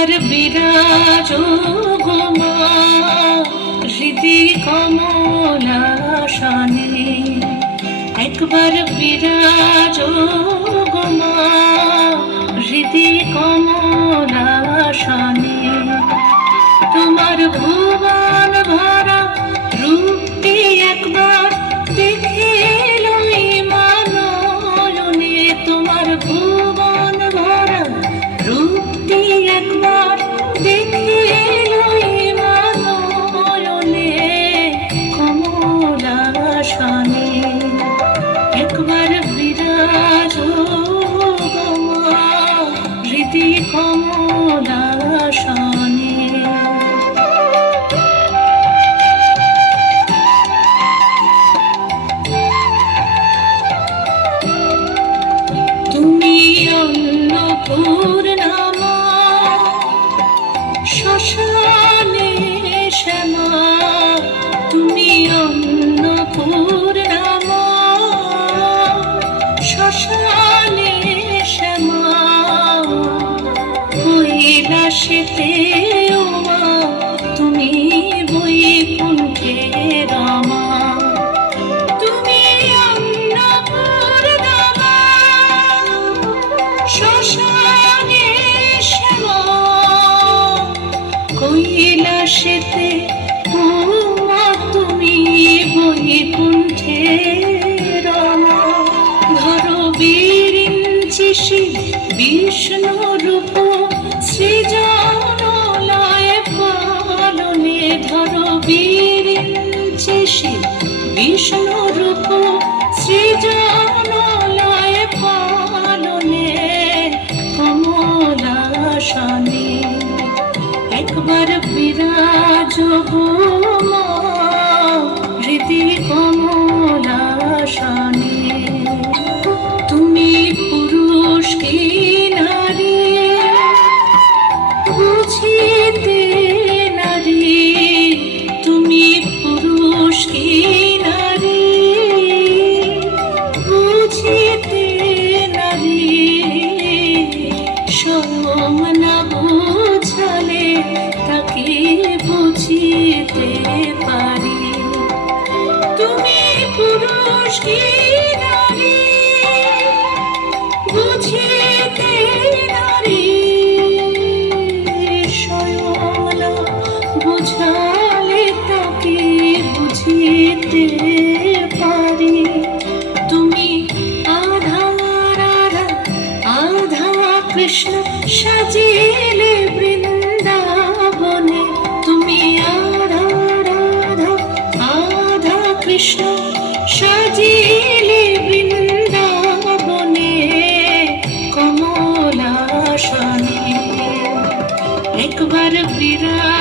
একবার বিরাজ গো মা হৃদি কমলাসনে, একবার বিরাজ গো মা হৃদি কমলাসনে। তোমার ভুবন ভরা রূপটি একবার দেখে লই মানয়নে, তোমার ভুবন ভরা রূপটি একবার দেখে লই মানয়নে কমলাসনে। একবার বিরাজ গো মা হৃদি কমলাসনে। তুমি অন্নপূর্ণা মা শ্মশানে শ্যামা, তুমি অন্নপূর্ণা মা শ্মশানে শ্যামা। কৈলাসেতে ও মা তুমি বৈকুণ্ঠে রমা, তুমি অন্নপূর্ণা মা শ্মশানে শ্যামা। কৈলাসেতে ও মা তুমি বৈকুণ্ঠে রমা। ধরো বিরিঞ্চি বিষ্ণু রূপ সৃজন লয় পালনে, ধরো বিরিঞ্চি বিষ্ণু রূপ সৃজন লয় পালনে কমলাসনে। একবার বিরাজ গো মা হৃদি কমলাসনে। তুমি পুরুষ কি নারী বুঝিতে নারী, তুমি পুরুষ কি নারী বুঝিতে নারী। স্বয়ং না বুঝালে তাকে বুঝিতে পারি। তুমি পুরুষ কি নারী বুঝিতে নারী, স্বয়ং না বুঝালে তাকে বুঝিতে পারি। তুমি আধা রাধা আধা কৃষ্ণ সাজিলে বৃন্দাবনে, তুমি আধা রাধা আধা কৃষ্ণ সাজিলে বৃন্দাবনে কমলাসনে। একবার বিরাজ